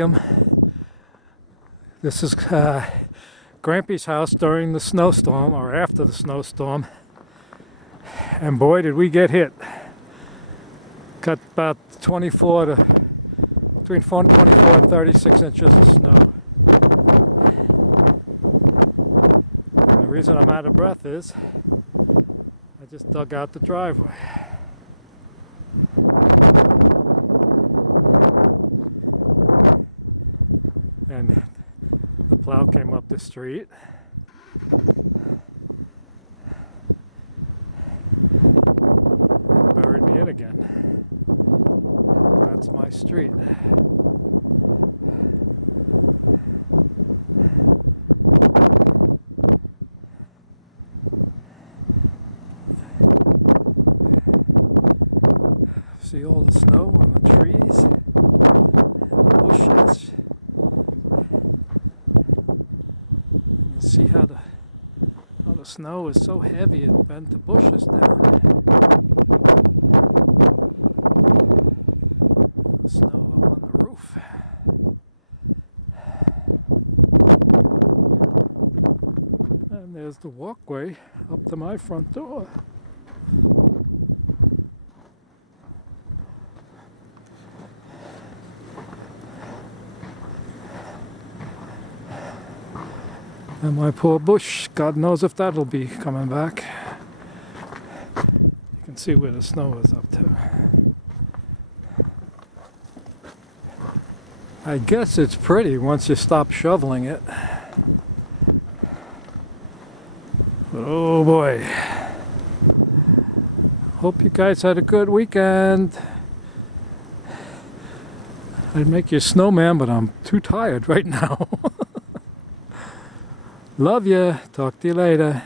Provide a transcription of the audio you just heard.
him. This is Grampy's house during the snowstorm, or after the snowstorm. And boy, did we get hit. Got about 24 to between 24 and 36 inches of snow. The reason I'm out of breath is I just dug out the driveway. And the plow came up the street. Buried me in again. That's my street. See all the snow on the trees and the bushes. See how the snow is so heavy it bent the bushes down. Snow up on the roof. And there's the walkway up to my front door. And my poor bush, God knows if that'll be coming back. You can see where the snow is up to. I guess it's pretty once you stop shoveling it. But oh boy. Hope you guys had a good weekend. I'd make you a snowman, but I'm too tired right now. Love ya. Talk to you later.